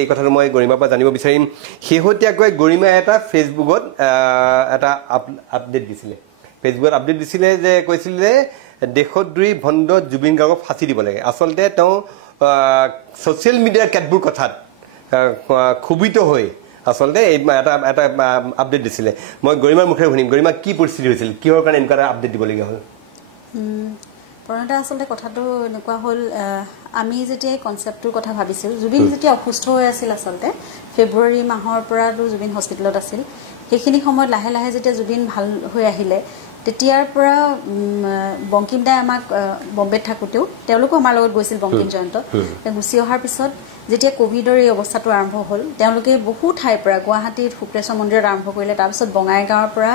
এই কথাটো মই গৰিমাৰ পৰা জানিব বিচাৰিম শেহতীয়াকৈ গৰিমাই এটা ফেচবুকত এটা আপডেট দিছিলে যে কৈছিল যে দেশত দুই ভণ্ড জুবিন গাৰ্গক ফাঁচি দিব লাগে আচলতে তেওঁ ছ'চিয়েল মিডিয়াৰ কেতবোৰ কথাত ক্ষোভিত হৈ আচলতে এটা আপডেট দিছিলে মই গৰিমাৰ মুখেৰে শুনিম গৰিমা কি পৰিস্থিতি হৈছিল কিহৰ কাৰণে এনেকুৱা এটা আপডেট দিবলগীয়া হ'ল প্ৰণতা আচলতে কথাটো এনেকুৱা হ'ল আমি যেতিয়া কনচেপ্টটোৰ কথা ভাবিছিল জুবিন যেতিয়া অসুস্থ হৈ আছিল আচলতে ফেব্ৰুৱাৰী মাহৰ পৰাটো জুবিন হস্পিটেলত আছিল সেইখিনি সময়ত লাহে লাহে যেতিয়া জুবিন ভাল হৈ আহিলে তেতিয়াৰ পৰা বংকিম দাই আমাক বম্বেত থাকোঁতেও তেওঁলোকো আমাৰ লগত গৈছিল বংকিম জয়ন্ত গুচি অহাৰ পিছত যেতিয়া কোভিডৰ এই অৱস্থাটো আৰম্ভ হ'ল তেওঁলোকে বহু ঠাইৰ পৰা গুৱাহাটীত শুক্ৰেশ্বৰ মন্দিৰত আৰম্ভ কৰিলে তাৰপিছত বঙাইগাঁৱৰ পৰা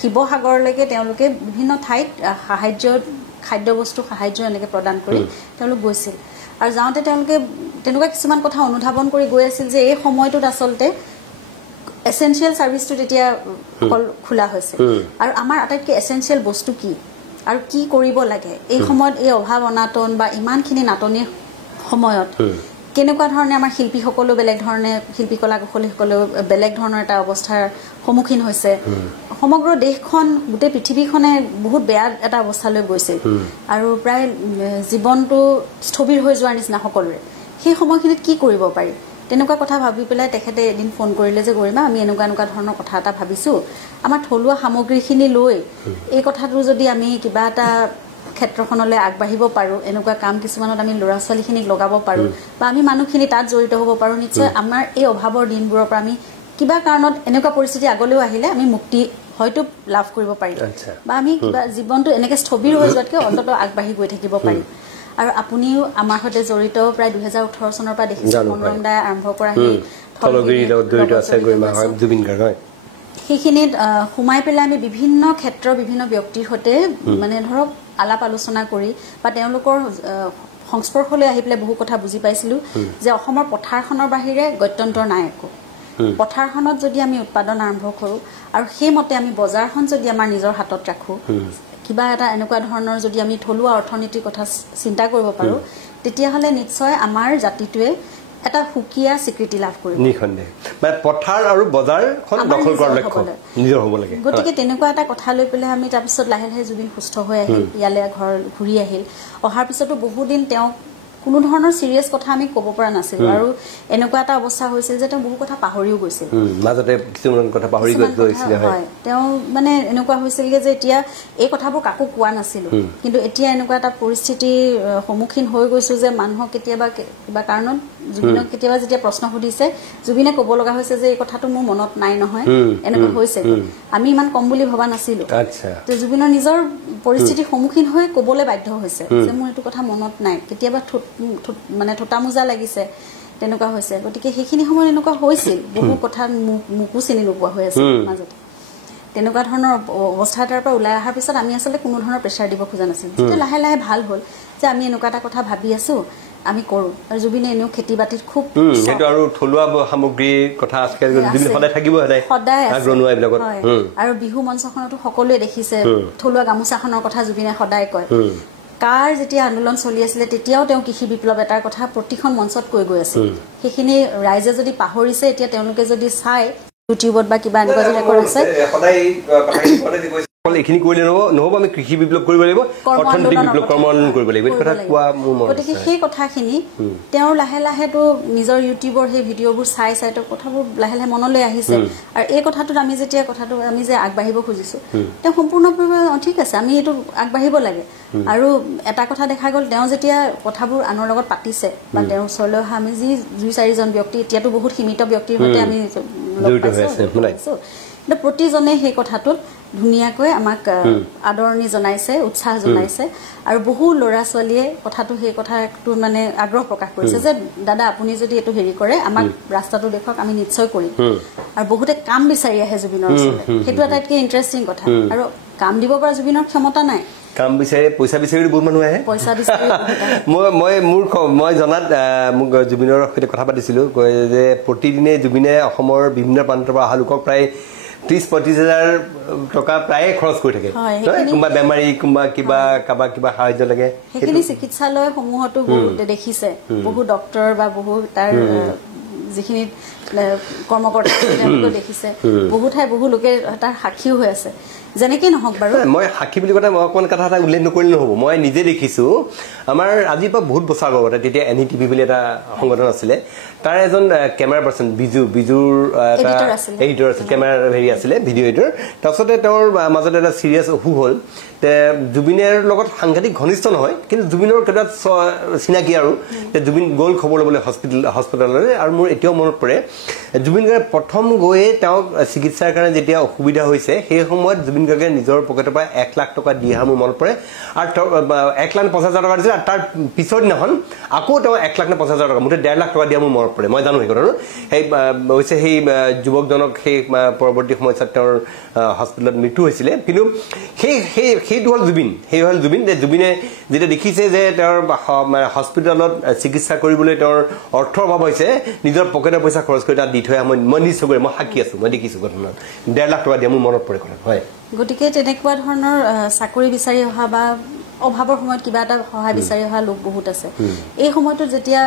শিৱসাগৰলৈকে তেওঁলোকে বিভিন্ন ঠাইত সাহায্য খাদ্যবস্তু সাহায্য এনেকৈ প্ৰদান কৰি তেওঁলোক গৈছিল আৰু যাওঁতে তেওঁলোকে তেনেকুৱা কিছুমান কথা অনুধাৱন কৰি গৈ আছিল যে এই সময়টোত আচলতে এসেনশিয়াল সাৰ্ভিসটো তেতিয়া খোলা হৈছে আৰু আমাৰ আটাইতকৈ এসেনশিয়াল বস্তু কি আৰু কি কৰিব লাগে এই সময়ত এই অভাৱ অনাটন বা ইমানখিনি নাটনিৰ সময়ত কেনেকুৱা ধৰণে আমাৰ শিল্পীসকলেও বেলেগ ধৰণে শিল্পী কলা কুশলীসকলেও বেলেগ ধৰণৰ এটা অৱস্থাৰ সন্মুখীন হৈছে সমগ্ৰ দেশখন গোটেই পৃথিৱীখনে বহুত বেয়া এটা অৱস্থালৈ গৈছিল আৰু প্ৰায় জীৱনটো স্থবিৰ হৈ যোৱাৰ নিচিনা সকলোৰে সেই সময়খিনিত কি কৰিব পাৰি তেনেকুৱা কথা ভাবি পেলাই তেখেতে এদিন ফোন কৰিলে যে গৰিমা আমি এনেকুৱা ধৰণৰ কথা এটা ভাবিছোঁ আমাৰ থলুৱা সামগ্ৰীখিনি লৈ এই কথাটো যদি আমি কিবা এটা ক্ষেত্ৰখনলৈ আগবাঢ়িব পাৰোঁ এনেকুৱা কাম কিছুমানত আমি ল'ৰা ছোৱালীখিনিক লগাব পাৰোঁ বা আমি মানুহখিনি তাত জড়িত হ'ব পাৰোঁ নিশ্চয় আমাৰ এই অভাৱৰ দিনবোৰৰ পৰা আমি কিবা কাৰণত এনেকুৱা পৰিস্থিতি আগলৈও আহিলে আমি মুক্তি হয়তো লাভ কৰিব পাৰিম বা আমি কিবা জীৱনটো এনেকৈ স্থবিৰ হৈ যোৱাতকৈ অন্ততঃ আগবাঢ়ি গৈ থাকিব পাৰিম আৰু আপুনিও আমাৰ সৈতে জড়িত প্ৰায় 2018 চনৰ পৰা দেখিছে মনোৰম দাই আৰম্ভ কৰা সেই থলগিৰিৰ লগত জড়িত আছে গৰিমা হয় জুবিন গাৰ্গ হয় সেইখিনিত সোমাই পেলাই আমি বিভিন্ন ক্ষেত্ৰৰ বিভিন্ন ব্যক্তিৰ সৈতে মানে ধৰক আলাপ আলোচনা কৰি বা তেওঁলোকৰ সংস্পৰ্শলৈ আহি পেলাই বহু কথা বুজি পাইছিলোঁ যে অসমৰ পথাৰখনৰ বাহিৰে গত্যন্তৰ নাই একো পথাৰখনত যদি আমি উৎপাদন আৰম্ভ কৰোঁ আৰু সেইমতে আমি বজাৰখন যদি আমাৰ নিজৰ হাতত ৰাখোঁ কিবা এটা এনেকুৱা ধৰণৰ যদি আমি থলুৱা অৰ্থনীতিৰ কথা চিন্তা কৰিব পাৰোঁ তেতিয়াহ'লে নিশ্চয় আমাৰ জাতিটোৱে এটা সুকীয়া স্বীকৃতি লাভ কৰিব নিখণ্ডে মানে পথাৰ আৰু বজাৰখন দখল কৰাৰ লক্ষ্য নিজৰ হ'ব লাগে গতিকে তেনেকুৱা এটা কথা লৈ পেলাই আমি তাৰপিছত লাহে লাহে জুবিন সুস্থ হৈ আহিল ইয়ালৈ ঘৰ ঘূৰি আহিল অহাৰ পিছতো বহুদিন তেওঁ কোনো ধৰণৰ সিৰিয়াছ কথা আমি ক'ব পৰা নাছিলোঁ আৰু এনেকুৱা এটা অৱস্থা হৈছিল যে তেওঁ বহু কথা পাহৰিও গৈছিল মাজতে কিছুমান কথা পাহৰি গৈছিল হয় তেওঁ মানে এনেকুৱা হৈছিলগে যে এতিয়া এই কথাবোৰ কাকো কোৱা নাছিলোঁ কিন্তু এতিয়া এনেকুৱা এটা পৰিস্থিতিৰ সন্মুখীন হৈ গৈছোঁ যে মানুহক কেতিয়াবা কিবা কাৰণত জুবিনক কেতিয়াবা যেতিয়া প্ৰশ্ন সুধিছে জুবিনে ক'ব লগা হৈছে যে এই কথাটো মোৰ মনত নাই নহয় এনেকুৱা হৈছে আমি ইমান কম বুলি ভবা নাছিলোঁ তো জুবিনৰ নিজৰ পৰিস্থিতিৰ সন্মুখীন হৈ ক'বলৈ বাধ্য হৈছে যে মোৰ এইটো কথা মনত নাই কেতিয়াবা মানে থোটা মোজা লাগিছে তেনেকুৱা হৈছে গতিকে সেইখিনি সময়ত এনেকুৱা হৈছিল বহু কথা মুকু চিনি নোপোৱা হৈ আছিল মাজতে তেনেকুৱা ধৰণৰ অৱস্থা এটাৰ পৰা ওলাই অহাৰ পিছত আমি আচলতে কোনো ধৰণৰ প্ৰেছাৰ দিব খোজা নাছিলোঁ যেতিয়া লাহে লাহে ভাল হ'ল যে আমি এনেকুৱা এটা কথা ভাবি আছোঁ আমি কৰোঁ আৰু জুবিনে এনেও খেতি বাতিত খুব সেইটো আৰু থলুৱা সামগ্ৰীৰ কথা আজকাল জুবিন সদায় থাকিব সদায় আগ্ৰহ এইবিলাকত আৰু বিহু মঞ্চখনতো সকলোৱে দেখিছে থলুৱা গামোচাখনৰ কথা জুবিনে সদায় কয় কাৰ যেতিয়া আন্দোলন চলি আছিলে তেতিয়াও তেওঁ কৃষি বিপ্লৱ এটাৰ কথা প্ৰতিখন মঞ্চত কৈ গৈ আছিল সেইখিনি ৰাইজে যদি পাহৰিছে এতিয়া তেওঁলোকে যদি চাই ইউটিউবত বা কিবা এনেকুৱা যদি কৰিছে এইখিনি কৰিলে নহ'ব আমি কৃষি বিপ্লৱ কৰিব লাগিব অৰ্থনৈতিক বিপ্লৱ কৰ্ম আন্দোলন কৰিব লাগিব এই কথা কোৱা মোৰ মনত গতিকে সেই কথাখিনি তেওঁৰ লাহে লাহেতো নিজৰ ইউটিউবৰ সেই ভিডিঅ'বোৰ চাই তো কথাবোৰ লাহে লাহে মনলৈ আহিছে আৰু এই কথাটোত আমি যেতিয়া কথাটো আমি যে আগবাঢ়িব খুজিছোঁ তেওঁ সম্পূৰ্ণভাৱে ঠিক আছে আমি এইটো আগবাঢ়িব লাগে আৰু এটা কথা দেখা গ'ল তেওঁ যেতিয়া কথাবোৰ আনৰ লগত পাতিছে বা তেওঁৰ ওচৰলৈ অহা আমি যি 2-4জন ব্যক্তি এতিয়াতো বহুত সীমিত ব্যক্তিৰ সৈতে আমি কিন্তু প্ৰতিজনে সেই কথাটোত ধুনীয়াকৈ আমাক আদৰণি জনাইছে উৎসাহ জনাইছে আৰু বহু ল'ৰা ছোৱালীয়ে কথাটো সেই কথাটো মানে আগ্ৰহ প্ৰকাশ কৰিছে যে দাদা আপুনি যদি এইটো হেৰি কৰে আমাক ৰাস্তাটো দেখুৱাওক আমি নিশ্চয় কৰিম আৰু বহুতে কাম বিচাৰি আহে জুবিনৰ ওচৰলৈ সেইটো আটাইতকৈ ইণ্টাৰেষ্টিং কথা আৰু কাম দিব পৰা জুবিনৰ ক্ষমতা নাই কাম বিচাৰি পইচা বিচাৰি বহুত মানুহ আহে পইচা বিচাৰি মই জনাত মোক জুবিনৰ সৈতে কথা পাতিছিলোঁ কয় যে প্ৰতিদিনে জুবিনে অসমৰ বিভিন্ন প্ৰান্তৰ পৰা অহা লোকক প্ৰায় 30-35 হাজাৰ টকা প্ৰায়ে খৰচ কৰি থাকে কোনোবা বেমাৰী কোনোবা কিবা কাৰোবাক কিবা সাহায্য লাগে সেইখিনি চিকিৎসালয়সমূহতো বহুত দেখিছে বহু ডক্টৰ বা বহু তাৰ যিখিনি কৰ্মকৰ্তা তেওঁলোকে দেখিছে বহু ঠাই বহু লোকে তাৰ সাক্ষীও হৈ আছে যেনেকৈ নহওক বাৰু মই সাক্ষী বুলি কথা মই অকণমান কথা এটা উল্লেখ নকৰিলে নহ'ব মই নিজে দেখিছোঁ আমাৰ আজিৰ পৰা বহুত বছৰ আগতে তেতিয়া NETV বুলি এটা সংগঠন আছিলে তাৰ এজন কেমেৰা পাৰ্চন বিজুৰ এটা এডিটৰ আছিল কেমেৰা হেৰি আছিলে ভিডিঅ' এডিটৰ তাৰপিছতে তেওঁৰ মাজতে এটা চিৰিয়াছ অসুখ হ'ল জুবিনৰ লগত সাংঘাতিক ঘনিষ্ঠ নহয় কিন্তু জুবিনৰ কিবা চিনাকি আৰু জুবিন গ'ল খবৰ ল'বলৈ হস্পিটেললৈ আৰু মোৰ এতিয়াও মনত পৰে জুবিন গাৰ্গে প্ৰথম গৈয়ে তেওঁক চিকিৎসাৰ কাৰণে যেতিয়া অসুবিধা হৈছে সেই সময়ত জুবিন গাৰ্গে নিজৰ পকেটৰ পৰা 1 লাখ টকা দি অহা মোৰ মনত পৰে আৰু 1,50,000 টকা দিছিল আৰু তাৰ পিছৰ দিনাখন আকৌ তেওঁ 1,50,000 টকা মুঠতে 1.5 লাখ টকা দিয়া মোৰ মনত পৰে মই জানো সেই কথাটো সেই হৈছে সেই যুৱকজনক সেই পৰৱৰ্তী সময়ত তেওঁৰ হস্পিটেলত মৃত্যু হৈছিলে কিন্তু সেইটো হ'ল জুবিন যে জুবিনে যেতিয়া দেখিছে যে তেওঁৰ হস্পিটেলত চিকিৎসা কৰিবলৈ তেওঁৰ অৰ্থৰ অভাৱ হৈছে নিজৰ পকেটৰ পইচা খৰচ কৰি তাত দি থৈ মই নিজ চকুৰে মই সাক্ষী আছোঁ মই দেখিছোঁ ঘটনাত 1.5 লাখ টকা দিয়া মোৰ মনত পৰে কথা হয় গতিকে তেনেকুৱা ধৰণৰ চাকৰি বিচাৰি অহা বা অভাৱৰ সময়ত কিবা এটা সহায় বিচাৰি অহা লোক বহুত আছে এই সময়তো যেতিয়া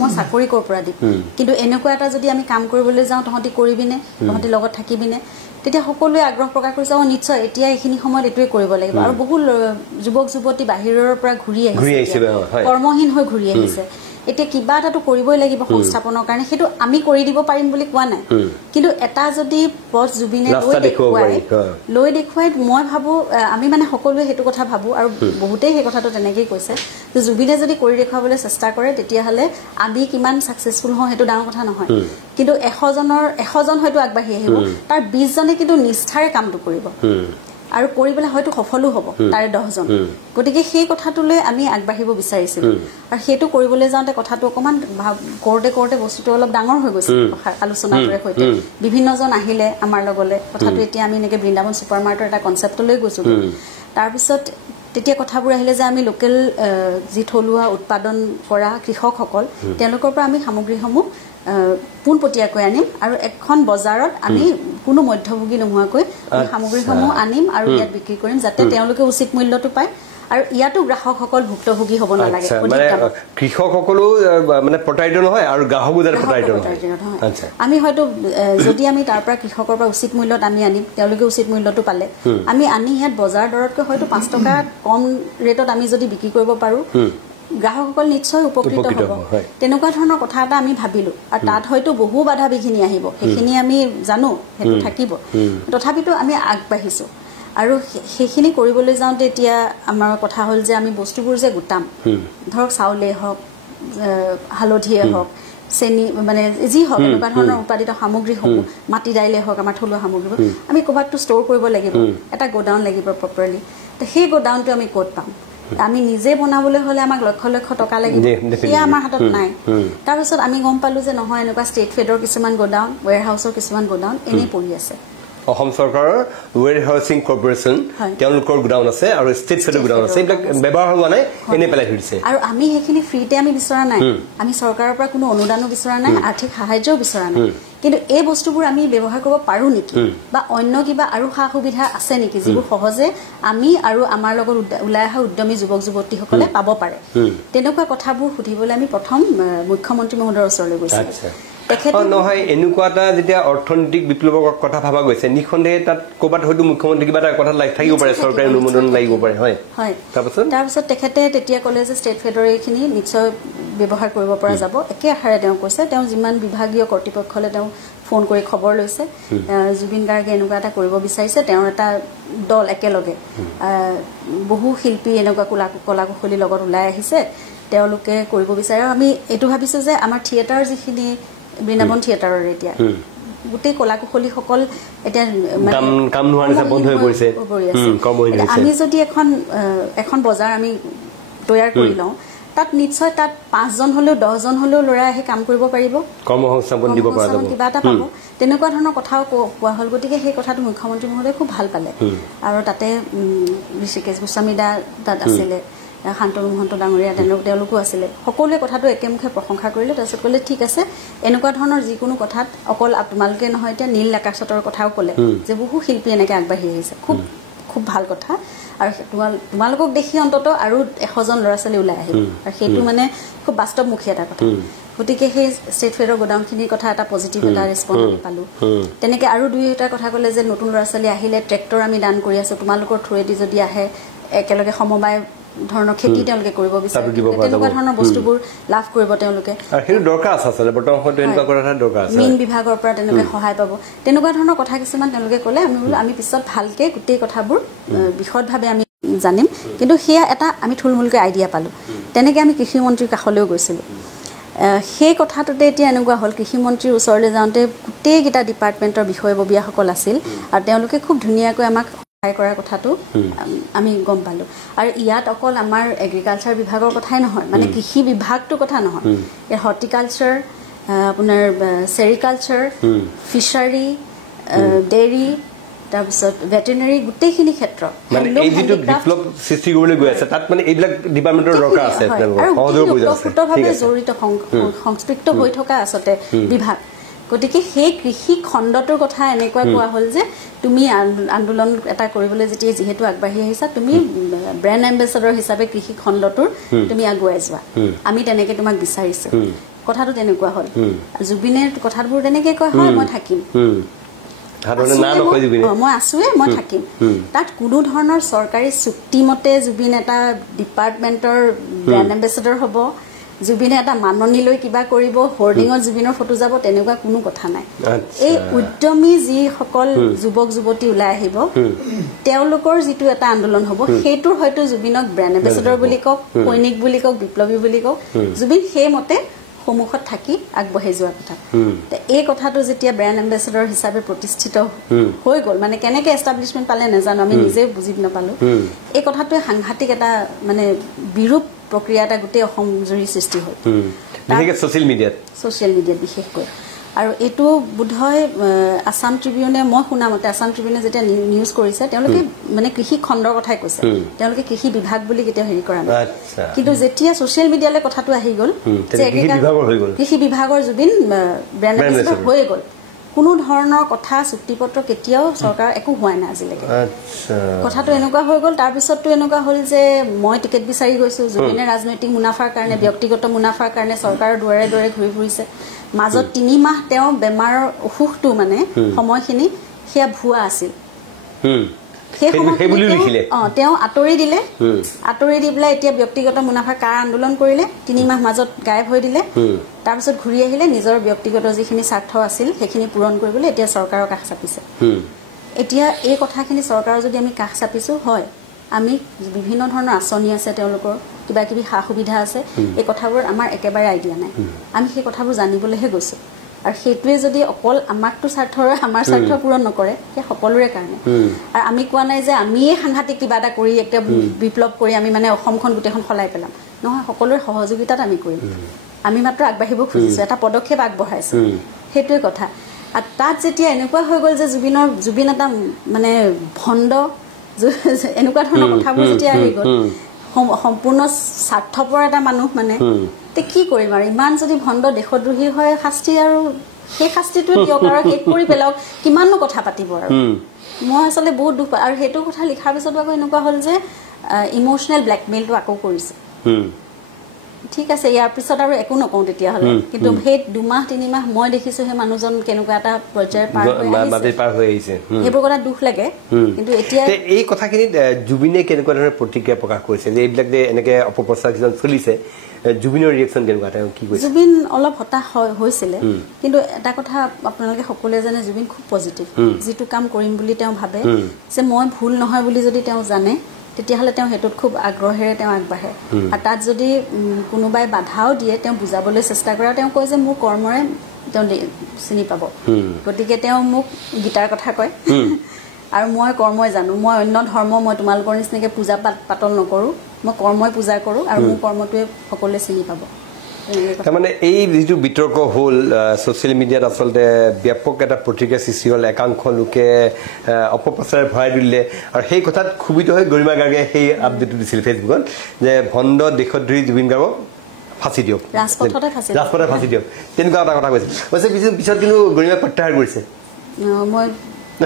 মই চাকৰি ক'ৰ পৰা দিম কিন্তু এনেকুৱা এটা যদি আমি কাম কৰিবলৈ যাওঁ তহঁতি কৰিবিনে তহঁতি লগত থাকিবিনে তেতিয়া সকলোৱে আগ্ৰহ প্ৰকাশ কৰিছে নিশ্চয় এতিয়া এইখিনি সময়ত এইটোৱে কৰিব লাগিব আৰু বহু যুৱক যুৱতী বাহিৰৰ পৰা ঘূৰি আহিছে কৰ্মহীন হৈ ঘূৰি আহিছে এতিয়া কিবা এটাতো কৰিবই লাগিব সংস্থাপনৰ কাৰণে সেইটো আমি কৰি দিব পাৰিম বুলি কোৱা নাই কিন্তু এটা যদি পথ জুবিনে লৈ দেখুৱাই মই ভাবোঁ আমি মানে সকলোৱে সেইটো কথা ভাবোঁ আৰু বহুতেই সেই কথাটো তেনেকেই কৈছে যে জুবিনে যদি কৰি দেখুৱাবলৈ চেষ্টা কৰে তেতিয়াহ'লে আমি কিমান ছাকচেছফুল হওঁ সেইটো ডাঙৰ কথা নহয় কিন্তু 100জন হয়তো আগবাঢ়ি আহিব তাৰ 20জনে কিন্তু নিষ্ঠাৰে কামটো কৰিব আৰু কৰিবলৈ হয়তো সফলো হ'ব তাৰে 10জন গতিকে সেই কথাটোলৈ আমি আগবাঢ়িব বিচাৰিছিলোঁ আৰু সেইটো কৰিবলৈ যাওঁতে কথাটো অকণমান কৰোঁতে বস্তুটো অলপ ডাঙৰ হৈ গৈছে আলোচনাটোৰে সৈতে বিভিন্নজন আহিলে আমাৰ লগলৈ কথাটো এতিয়া আমি এনেকৈ বৃন্দাবন ছুপাৰ মাৰ্টৰ এটা কনচেপ্টলৈ গৈছোঁ তাৰপিছত তেতিয়া কথাবোৰ আহিলে যে আমি লোকেল যি থলুৱা উৎপাদন কৰা কৃষকসকল তেওঁলোকৰ পৰা আমি সামগ্ৰীসমূহ পোনপটীয়াকৈ আনিম আৰু এখন বজাৰত আমি কোনো মধ্যভোগী নোহোৱাকৈ সামগ্ৰীসমূহ আনিম আৰু ইয়াত বিক্ৰী কৰিম যাতে তেওঁলোকে উচিত মূল্যটো পায় আৰু ইয়াতো গ্ৰাহকসকল ভুক্তভোগী হ'ব নালাগে কৃষকসকলো মানে প্ৰতাৰিত নহয় আৰু গ্ৰাহকো যাতে প্ৰতাৰিত নহয় আমি হয়তো যদি আমি তাৰ পৰা কৃষকৰ পৰা উচিত মূল্যত আমি আনিম তেওঁলোকে উচিত মূল্যটো পালে আমি আনি ইয়াত বজাৰ দৰতকৈ হয়তো 5 টকা কম ৰেটত আমি যদি বিক্ৰী কৰিব পাৰোঁ গ্ৰাহকসকল নিশ্চয় উপকৃত হ'ব তেনেকুৱা ধৰণৰ কথা এটা আমি ভাবিলোঁ আৰু তাত হয়তো বহু বাধা বিঘিনি আহিব সেইখিনি আমি জানো সেইটো থাকিব তথাপিতো আমি আগবাঢ়িছোঁ আৰু সেইখিনি কৰিবলৈ যাওঁতে এতিয়া আমাৰ কথা হ'ল যে আমি বস্তুবোৰ যে গোটাম ধৰক চাউলেই হওক হালধিয়ে হওক চেনি মানে যি হওক এনেকুৱা ধৰণৰ উৎপাদিত সামগ্ৰীসমূহ মাটি দাইলেই হওক আমাৰ থলুৱা সামগ্ৰীবোৰ আমি ক'ৰবাততো ষ্ট'ৰ কৰিব লাগিব এটা গোডাউন লাগিব প্ৰপাৰলি তো সেই গোডাউনটো আমি ক'ত পাম আমি নিজে বনাবলৈ হ'লে আমাক লক্ষ লক্ষ টকা লাগিব সেয়া আমাৰ হাতত নাই তাৰপিছত আমি গম পালোঁ যে নহয় এনেকুৱা ষ্টেট ফেডৰ কিছুমান গোডাউন ৱেৰ হাউচৰ কিছুমান গোডাউন এনেই পৰি আছে অসম চৰকাৰৰ ৱেৰ হাউচিং কৰ্পৰেশ্যন তেওঁলোকৰ গোডাউন আছে আৰু ষ্টেট ফেডৰ গোডাউন আছে এইবিলাক ব্যৱহাৰ হোৱা নাই এনেই পেলাই থৈ দিছে আৰু আমি সেইখিনি ফ্ৰীতে আমি বিচৰা নাই আমি চৰকাৰৰ পৰা কোনো অনুদানো বিচৰা নাই আৰ্থিক সাহায্যও বিচৰা নাই কিন্তু এই বস্তুবোৰ আমি ব্যৱহাৰ কৰিব পাৰোঁ নেকি বা অন্য কিবা আৰু সা সুবিধা আছে নেকি যিবোৰ সহজে আমি আৰু আমাৰ লগত ওলাই অহা উদ্যমী যুৱক যুৱতীসকলে পাব পাৰে তেনেকুৱা কথাবোৰ সুধিবলৈ আমি প্ৰথম মুখ্যমন্ত্ৰী মহোদয়ৰ ওচৰলৈ গৈছিলোঁ নহয় এনেকুৱা এটা যেতিয়া অৰ্থনৈতিক বিপ্লৱৰ কথা ভাবা গৈছে নিঃসন্দেহে তাত ক'ৰবাত হয়তো মুখ্যমন্ত্ৰী কিবা এটা কথা থাকিব পাৰে চৰকাৰী অনুমোদন লাগিব পাৰে হয় তাৰপিছত তেখেতে তেতিয়া ক'লে যে ষ্টেট ফেডৰ এইখিনি নিশ্চয় ব্যৱহাৰ কৰিব পৰা যাব একে আশাৰে তেওঁ কৈছে তেওঁ যিমান বিভাগীয় কৰ্তৃপক্ষলৈ তেওঁ ফোন কৰি খবৰ লৈছে জুবিন গাৰ্গে এনেকুৱা এটা কৰিব বিচাৰিছে তেওঁৰ এটা দল একেলগে বহু শিল্পী এনেকুৱা কলা কুশলীৰ লগত ওলাই আহিছে তেওঁলোকে কৰিব বিচাৰে আৰু আমি এইটো ভাবিছোঁ যে আমাৰ থিয়েটাৰ যিখিনি বৃন্দাবন থিয়েটাৰৰ এতিয়া গোটেই কলা কুশলীসকল এতিয়া আমি যদি এখন বজাৰ আমি তৈয়াৰ কৰি লওঁ তাত নিশ্চয় তাত 5জন হ'লেও 10জন হ'লেও ল'ৰা আহি কাম কৰিব পাৰিব কৰ্মসংস্থাপন দিব পৰা যাব কিবা এটা পাব তেনেকুৱা ধৰণৰ কথাও কোৱা হ'ল গতিকে সেই কথাটো মুখ্যমন্ত্ৰী মহোদয়ে খুব ভাল পালে আৰু তাতে ঋষিকেশ গোস্বামী দা তাত আছিলে শান্তনু মহন্ত ডাঙৰীয়া তেওঁলোকো আছিলে সকলোৱে কথাটো একেমুখে প্ৰশংসা কৰিলে তাৰপিছত ক'লে ঠিক আছে এনেকুৱা ধৰণৰ যিকোনো কথাত অকল তোমালোকে নহয় এতিয়া নীল আকাশতৰ কথাও ক'লে যে বহু শিল্পী এনেকৈ আগবাঢ়ি আহিছে খুব খুব ভাল কথা আৰু তোমালোকক দেখি অন্তত আৰু 100জন ল'ৰা ছোৱালী ওলাই আহিব আৰু সেইটো মানে খুব বাস্তৱমুখী এটা কথা গতিকে সেই ষ্টেট ফেয়াৰৰ গোডাউনখিনিৰ কথা এটা পজিটিভ এটা ৰেছপন্স পালোঁ তেনেকৈ আৰু দুইটা কথা ক'লে যে নতুন ল'ৰা ছোৱালী আহিলে ট্ৰেক্টৰ আমি দান কৰি আছোঁ তোমালোকৰ থ্ৰুৱেদি যদি আহে একেলগে সমবায় ধৰণৰ খেতি তেওঁলোকে কৰিব বিচাৰে তেনেকুৱা ধৰণৰ বস্তুবোৰ লাভ কৰিব তেওঁলোকে মীন বিভাগৰ পৰা তেনেকৈ সহায় পাব তেনেকুৱা ধৰণৰ কথা কিছুমান তেওঁলোকে ক'লে আমি পিছত ভালকৈ গোটেই কথাবোৰ বিশদভাৱে আমি জানিম কিন্তু সেয়া এটা আমি থুলমূলকৈ আইডিয়া পালোঁ তেনেকৈ আমি কৃষিমন্ত্ৰীৰ কাষলৈও গৈছিলোঁ সেই কথাটোতে এতিয়া এনেকুৱা হ'ল কৃষিমন্ত্ৰীৰ ওচৰলৈ যাওঁতে গোটেইকেইটা ডিপাৰ্টমেণ্টৰ বিষয়ববীয়াসকল আছিল আৰু তেওঁলোকে খুব ধুনীয়াকৈ আমাক সহায় কৰাৰ কথাটো আমি গম পালোঁ আৰু ইয়াত অকল আমাৰ এগ্ৰিকালচাৰ বিভাগৰ কথাই নহয় মানে কৃষি বিভাগটোৰ কথা নহয় ইয়াত হৰ্টিকালচাৰ আপোনাৰ চেৰিকালচাৰ ফিচাৰী ডেইৰী তাৰপিছত ভেটেনেৰী গোটেইখিনি ক্ষেত্ৰ জড়িত সংস্পৃক্ত হৈ থকা আচলতে বিভাগ গতিকে সেই কৃষি খণ্ডটোৰ কথা এনেকুৱা কোৱা হ'ল যে তুমি আন্দোলন এটা কৰিবলৈ যেতিয়া যিহেতু আগবাঢ়ি আহিছা তুমি ব্ৰেণ্ড এম্বেচাডৰ হিচাপে কৃষি খণ্ডটোৰ তুমি আগুৱাই যোৱা আমি তেনেকৈ তোমাক বিচাৰিছোঁ কথাটো তেনেকুৱা হ'ল জুবিনে কথাবোৰ তেনেকৈ কয় হয় মই থাকিম মই আছোৱে মই থাকিম তাত কোনো ধৰণৰ চৰকাৰী চুক্তিমতে জুবিন এটা ডিপাৰ্টমেণ্টৰ ব্ৰেণ্ড এম্বেচাডৰ হ'ব জুবিনে এটা মাননি লৈ কিবা কৰিব হোৰ্ডিঙত জুবিনৰ ফটো যাব তেনেকুৱা কোনো কথা নাই এই উদ্যমী যিসকল যুৱক যুৱতী ওলাই আহিব তেওঁলোকৰ যিটো এটা আন্দোলন হ'ব সেইটোৰ হয়তো জুবিনক ব্ৰেণ্ড এম্বেচাডৰ বুলি কওক সৈনিক বুলি কওক বিপ্লৱী বুলি কওক জুবিন সেইমতে সন্মুখত থাকি আগবাঢ়ি যোৱাৰ কথা এই কথাটো যেতিয়া ব্ৰেণ্ড এম্বেচাডৰ হিচাপে প্ৰতিষ্ঠিত হৈ গ'ল মানে কেনেকৈ এষ্টাব্লিছমেণ্ট পালে নাজানো আমি নিজে বুজি নাপালোঁ এই কথাটোৱে সাংঘাতিক এটা মানে বিৰূপ প্ৰক্ৰিয়া এটা গোটেই অসম জুৰি সৃষ্টি হ'ল ছ'চিয়েল মিডিয়াত বিশেষকৈ আৰু এইটো বোধহয় আছাম ট্ৰিবিউনে মই শুনা মতে আছাম ট্ৰিবিউনে যেতিয়া নিউজ কৰিছে তেওঁলোকে মানে কৃষি খণ্ডৰ কথাই কৈছে তেওঁলোকে কৃষি বিভাগ বুলি কেতিয়াও হেৰি কৰা নাই কিন্তু যেতিয়া ছ'চিয়েল মিডিয়ালৈ কথাটো আহি গ'ল যে কৃষি বিভাগৰ জুবিন ব্ৰেণ্ড এম্বেচাডৰ হৈ গ'ল কোনো ধৰণৰ কথা চুক্তিপত্ৰ কেতিয়াও চৰকাৰ একো হোৱা নাই আজিলৈকে কথাটো এনেকুৱা হৈ গ'ল তাৰপিছততো এনেকুৱা হ'ল যে মই টিকেট বিচাৰি গৈছোঁ জুবিনে ৰাজনৈতিক মুনাফাৰ কাৰণে ব্যক্তিগত মুনাফাৰ কাৰণে চৰকাৰৰ দুৱাৰে দুৱাৰে ঘূৰি ফুৰিছে মাজত ৩ মাহ তেওঁ বেমাৰৰ অসুখটো মানে সময়খিনি সেয়া ভুৱা আছিল তেওঁ আঁতৰি দিলে আঁতৰি দি পেলাই এতিয়া ব্যক্তিগত মুনাফাৰ কাৰ আন্দোলন কৰিলে ৩ মাহ মাজত গায়ব হৈ দিলে তাৰপিছত ঘূৰি আহিলে নিজৰ ব্যক্তিগত যিখিনি স্বাৰ্থ আছিল সেইখিনি পূৰণ কৰিবলৈ এতিয়া চৰকাৰৰ কাষ চাপিছে এতিয়া এই কথাখিনি চৰকাৰৰ যদি আমি কাষ চাপিছোঁ হয় আমি বিভিন্ন ধৰণৰ আঁচনি আছে তেওঁলোকৰ কিবা কিবি সা সুবিধা আছে এই কথাবোৰ আমাৰ একেবাৰে আইডিয়া নাই আমি সেই কথাবোৰ জানিবলৈহে গৈছোঁ আৰু সেইটোৱে যদি অকল আমাকতো আমাৰ স্বাৰ্থ পূৰণ নকৰে সেই সকলোৰে কাৰণে আৰু আমি কোৱা নাই যে আমিয়ে সাংঘাতিক কিবা এটা কৰি একটা বিপ্লৱ কৰি আমি মানে অসমখন গোটেইখন সলাই পেলাম নহয় সকলোৰে সহযোগিতাত আমি কৰিম আমি মাত্ৰ আগবাঢ়িব খুজিছোঁ এটা পদক্ষেপ আগবঢ়াইছোঁ সেইটোৱে কথা আৰু তাত যেতিয়া এনেকুৱা হৈ গ'ল যে জুবিন এটা মানে ভণ্ড এনেকুৱা ধৰণৰ কথাবোৰ যেতিয়া আহি গ'ল সম্পূৰ্ণ স্বাৰ্থপৰ এটা মানুহ মানে তে কি কৰিম আৰু ইমান যদি ভণ্ড দেশদ্ৰোহী হয় শাস্তি আৰু সেই শাস্তিটোৱে দিয়ক আৰু শেষ কৰি পেলাওক কিমাননো কথা পাতিব আৰু মই আচলতে বহুত দুখ পাওঁ আৰু সেইটো কথা লিখাৰ পিছত আকৌ এনেকুৱা হ'ল যে ইম'চনেল ব্লেকমেইলটো আকৌ কৰিছে ঠিক আছে ইয়াৰ পিছত আৰু একো নকওঁ তেতিয়াহ'লে কিন্তু সেই 2 মাহ 3 মাহ মই দেখিছোঁ সেই মানুহজন কেনেকুৱা এটা পৰ্যায়ৰ পাৰ হৈ আহিছে সেইবোৰ কথা দুখ লাগে কিন্তু এতিয়া এই কথাখিনিত জুবিনে কেনেকুৱা ধৰণৰ প্ৰতিক্ৰিয়া প্ৰকাশ কৰিছে যে এইবিলাক যে এনেকৈ অপপ্ৰচাৰ কিছুমান চলিছে জুবিনৰ ৰিয়েকশ্যন কেনেকুৱা তেওঁ কি কৈছে জুবিন অলপ হতাশ হৈছিলে কিন্তু এটা কথা আপোনালোকে সকলোৱে জানে জুবিন খুব পজিটিভ যিটো কাম কৰিম বুলি তেওঁ ভাবে যে মই ভুল নহয় বুলি যদি তেওঁ জানে তেতিয়াহ'লে তেওঁ হেতুত খুব আগ্ৰহেৰে তেওঁ আগবাঢ়ে আৰু তাত যদি কোনোবাই বাধাও দিয়ে তেওঁ বুজাবলৈ চেষ্টা কৰে আৰু তেওঁ কয় যে মোৰ কৰ্মৰে তেওঁ চিনি পাব গতিকে তেওঁ মোক গীতাৰ কথা কয় আৰু মই কৰ্মই জানো মই অন্য ধৰ্ম মই তোমালোকৰ নিচিনাকৈ পূজা পাতল নকৰোঁ মই কৰ্মই পূজা কৰোঁ আৰু মোৰ কৰ্মটোৱে সকলোৱে চিনি পাব তাৰমানে এই যিটো বিতৰ্ক হ'ল ছ'চিয়েল মিডিয়াত আচলতে ব্যাপক এটা প্ৰতিক্ৰিয়া সৃষ্টি হ'ল একাংশ লোকে অপপ্ৰচাৰে ভৰাই দিলে আৰু সেই কথাত ক্ষোভিত হৈ গৰিমা গাৰ্গে সেই আপডেটটো দিছিল ফেচবুকত যে ভণ্ড দেশদ্ৰোহী জুবিন গাৰ্গক ফাঁচি দিয়ক ৰাজপথতে ফাঁচি দিয়ক তেনেকুৱা এটা কথা কৈছে পিছত কিন্তু গৰিমাই প্ৰত্যাহাৰ কৰিছে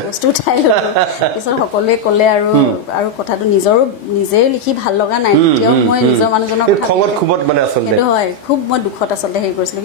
বস্তু উঠাই ললো পিছত সকলোৱে ক'লে আৰু কথাটো নিজে লিখি ভাল লগা নাই কিয় মই নিজৰ মানুহজনৰ কথা খঙত খুবত মানে আচলতে সেইটো হয় খুব মই দুখত আচলতে হেৰি কৰিছিলো